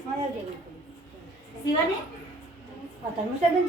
સ્મરણ જેવું સીવાને આ તરનું સેવન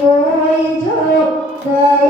joy, joy, joy.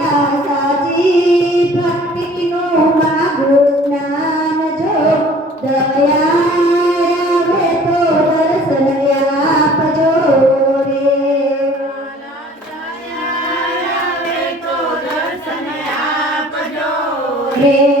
creer.